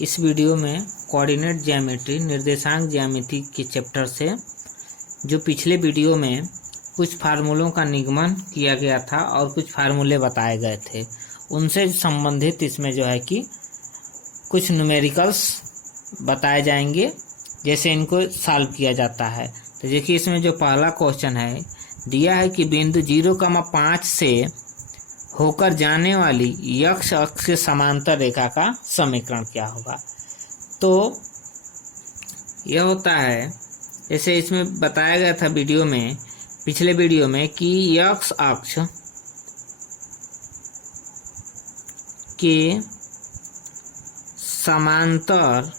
इस वीडियो में कोऑर्डिनेट ज्यामिति निर्देशांक ज्यामिति के चैप्टर से जो पिछले वीडियो में कुछ फार्मूलों का निगमन किया गया था और कुछ फार्मूले बताए गए थे, उनसे संबंधित इसमें जो है कि कुछ न्यूमेरिकल्स बताए जाएंगे, जैसे इनको सॉल्व किया जाता है। तो देखिए, इसमें जो पहला क्वेश्चन है दिया है कि बिंदु 0,5 से होकर जाने वाली x अक्ष के समांतर रेखा का समीकरण क्या होगा। तो यह होता है, जैसे इसमें बताया गया था वीडियो में, पिछले वीडियो में, कि x अक्ष के समांतर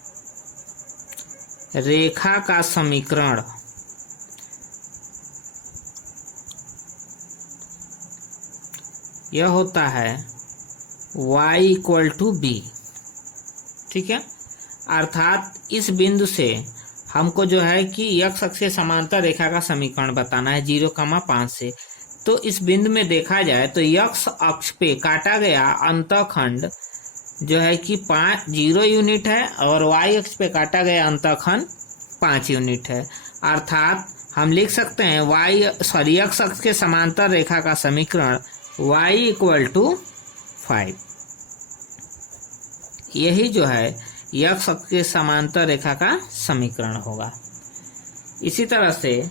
रेखा का समीकरण यह होता है y = b। ठीक है, अर्थात इस बिंदु से हमको जो है कि x अक्ष के समांतर रेखा का समीकरण बताना है 0,5 से। तो इस बिंदु में देखा जाए तो x अक्ष पे काटा गया अंतःखंड जो है कि 0 यूनिट है और y अक्ष पे काटा गया अंतःखंड 5 यूनिट है। अर्थात हम लिख सकते हैं x अक्ष के समांतर रेखा का समीकरण y = 5। यही जो है x अक्ष के समांतर रेखा का समीकरण होगा। इसी तरह से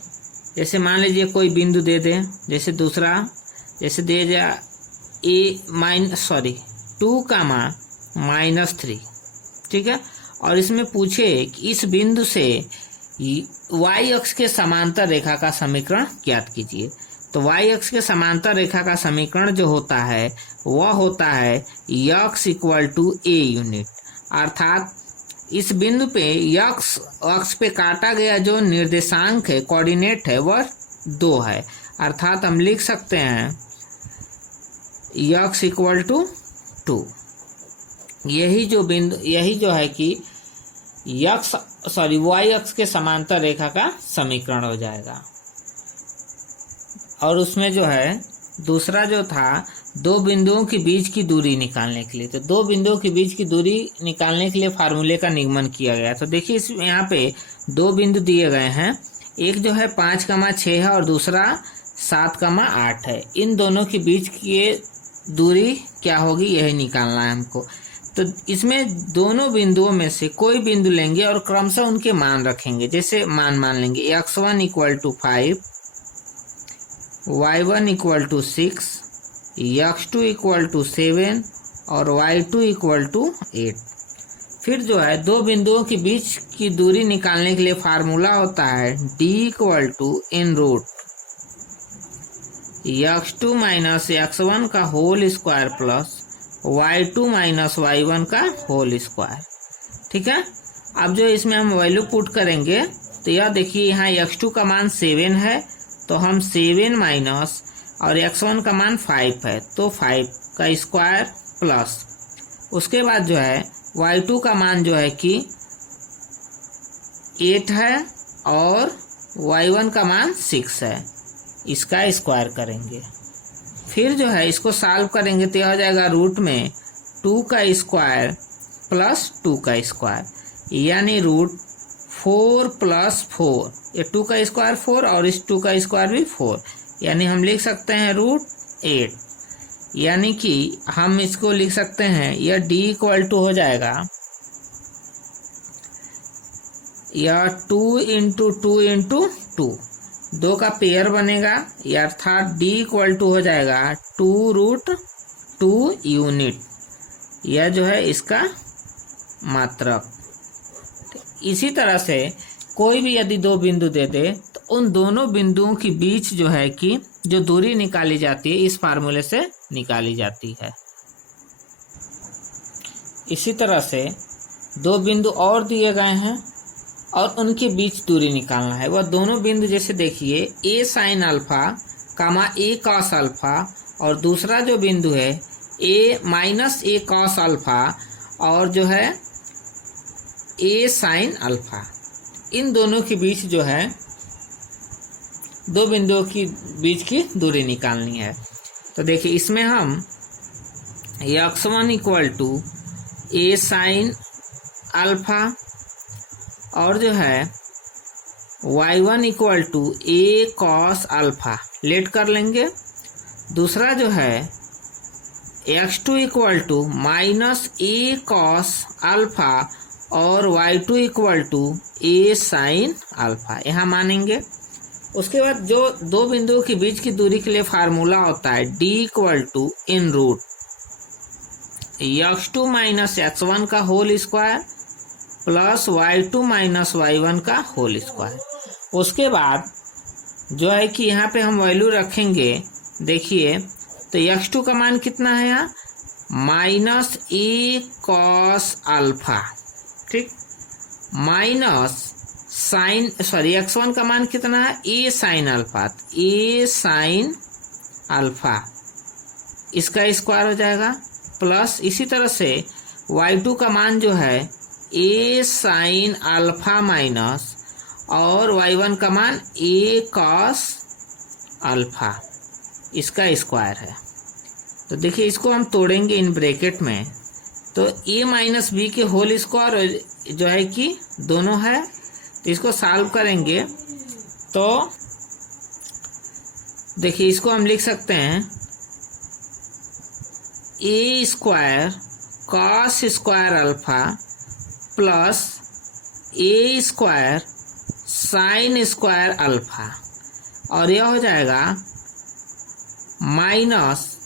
जैसे मान लीजिए कोई बिंदु दे दें, जैसे दूसरा जैसे दे दिया 2,-3, ठीक है, और इसमें पूछे कि इस बिंदु से y अक्ष के समांतर रेखा का समीकरण ज्ञात कीजिए। तो y अक्ष के समांतर रेखा का समीकरण जो होता है वह होता है x = a यूनिट। अर्थात इस बिंदु पे x अक्ष पे काटा गया जो निर्देशांक है, कोऑर्डिनेट है, वह 2 है। अर्थात हम लिख सकते हैं x = 2। यही जो है कि y अक्ष के समांतर रेखा का समीकरण हो जाएगा। और उसमें जो है दूसरा जो था, दो बिंदुओं के बीच की दूरी निकालने के लिए, तो दो बिंदुओं के बीच की दूरी निकालने के लिए फार्मूले का निगमन किया गया। तो देखिए, इसमें यहाँ पे दो बिंदु दिए गए हैं, एक जो है 5,6 है और दूसरा 7,8 है। इन दोनों के बीच की दूरी क्या होगी, यही निकालना है हमको। तो इसमें दोनों बिंदुओं में से कोई बिंदु लेंगे और क्रमशः उनके मान रखेंगे। जैसे मान लेंगे x1 = 5, y1 = 6, x2 = 7 और y2 = 8। फिर जो है दो बिंदुओं के बीच की दूरी निकालने के लिए फार्मूला होता है d = x2 - x1 का whole square plus y2 - y1 का होल स्क्वायर। ठीक है, अब जो इसमें हम वैल्यू पुट करेंगे तो यह देखिए, यहाँ x2 का मान 7 है तो हम 7 माइनस, और x1 का मान 5 है तो 5 का स्क्वायर प्लस, उसके बाद जो है y2 का मान जो है कि 8 है और y1 का मान 6 है, इसका स्क्वायर करेंगे। फिर जो है इसको सॉल्व करेंगे तो यह हो जाएगा रूट में 2 का स्क्वायर प्लस 2 का स्क्वायर, यानी √4 + 4। ये 2 का स्क्वायर 4 और इस 2 का स्क्वायर भी 4, यानी हम लिख सकते हैं √8। यानी कि हम इसको लिख सकते हैं, यह d = हो जाएगा, यह 2 × 2 × 2, 2 का पेयर बनेगा, अर्थात d = हो जाएगा 2√2 यूनिट। यह जो है इसका मात्रक। इसी तरह से कोई भी यदि दो बिंदु दे दे तो उन दोनों बिंदुओं के बीच जो है कि जो दूरी निकाली जाती है इस फार्मूले से निकाली जाती है। इसी तरह से दो बिंदु और दिए गए हैं और उनके बीच दूरी निकालना है। वह दोनों बिंदु जैसे देखिए a sin α, a cos α, और दूसरा जो बिंदु है a cos α और जो है a sin α। इन दोनों के बीच जो है दो बिंदुओं के बीच की दूरी निकालनी है। तो देखिए, इसमें हम x1 = a sin अल्फा और जो है y1 equal to a cos alpha let कर लेंगे। दूसरा जो है x2 equal to minus a cos alpha और y2 equal to a sine alpha यहाँ मानेंगे। उसके बाद जो दो बिंदुओं के बीच की दूरी के लिए फार्मूला होता है d equal to in root x2 minus x1 का whole square plus y2 minus y1 का होल स्क्वायर। उसके बाद जो है कि यहाँ पे हम वैल्यू रखेंगे, देखिए तो x2 का मान कितना है यहाँ माइनस ए कॉस अल्फा, ठीक, माइनस साइन x1 का मान कितना है ए साइन अल्फा, ए साइन अल्फा इसका स्क्वायर हो जाएगा प्लस इसी तरह से y2 का मान जो है ए साइन अल्फा माइनस और y1 का मान ए कॉस अल्फा इसका स्क्वायर है। तो देखिए इसको हम तोड़ेंगे इन ब्रैकेट में, तो a माइनस बी के होल स्क्वायर जो है कि दोनों है, तो इसको सॉल्व करेंगे तो देखिए इसको हम लिख सकते हैं a square cos square alpha plus a square sine square alpha और यह हो जाएगा माइनस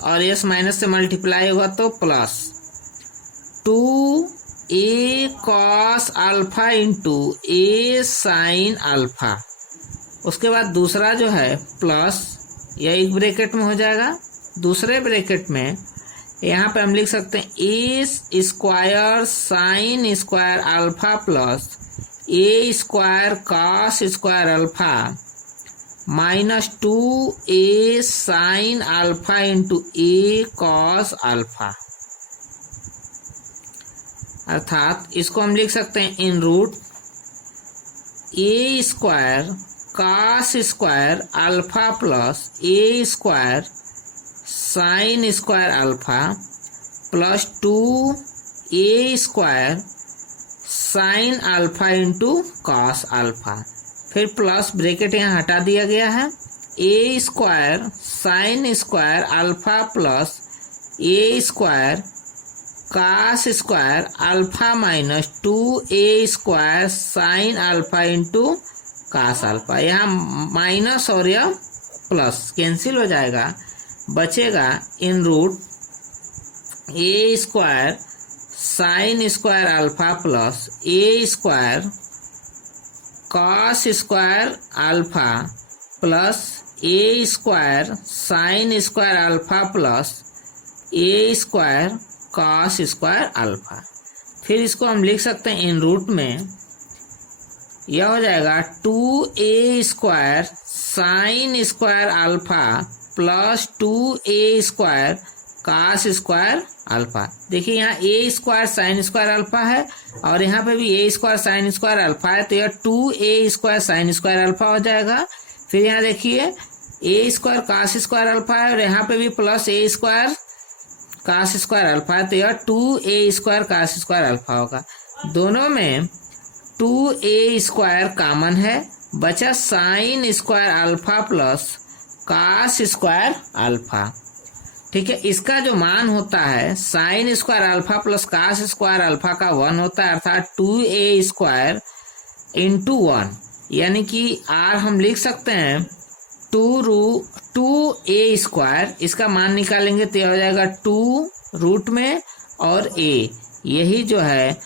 और एस माइनस से मल्टीप्लाई होगा तो plus 2a cos alpha into a sine alpha. उसके बाद दूसरा जो है प्लस यह एक ब्रैकेट में हो जाएगा, दूसरे ब्रैकेट में यहाँ पे हम लिख सकते हैं a square sine square alpha plus a square cos square alpha minus 2a sine alpha into a cos alpha, अर्थात इसको हम लिख सकते हैं in root a square cos square alpha plus a square sine square alpha plus 2a square sine alpha into cos alpha. फिर plus bracket यहाँ हटा दिया गया है, a square sine square alpha plus a square cos square alpha minus 2a square sine alpha into cos alpha. यहाँ minus और यह plus cancel हो जाएगा, बचेगा in root a square sine square alpha plus a square cos square alpha plus a square sine square alpha plus a square cos square alpha. फिर इसको हम लिख सकते हैं इन रूट में, यह हो जाएगा 2a square sine square alpha plus 2a square cos square alpha. देखिए यहाँ ए स्क्वायर साइन स्क्वायर अल्फा है और यहाँ पे भी ए स्क्वायर साइन स्क्वायर अल्फा है, तो यह 2a square sine square alpha हो जाएगा। फिर यहाँ देखिए ए स्क्वायर कॉस स्क्वायर अल्फा है और यहाँ पे भी plus a square cos square alpha है, तो यह 2a square cos square alpha होगा। दोनों में 2a स्क्वायर कॉमन है, बचा sign square alpha plus cos square alpha, ठीक है। इसका जो मान होता है sign square alpha plus cos square alpha का 1 होता है, अर्थात 2a स्क्वायर इंटू 1, यानी कि r हम लिख सकते हैं 2a स्क्वायर, इसका मान निकालेंगे तो यह हो जाएगा 2 रूट में और a, यही जो है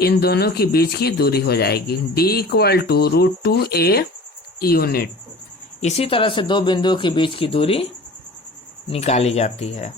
इन दोनों के बीच की दूरी हो जाएगी d equal to root 2a unit. इसी तरह से दो बिंदुओं के बीच की दूरी निकाली जाती है।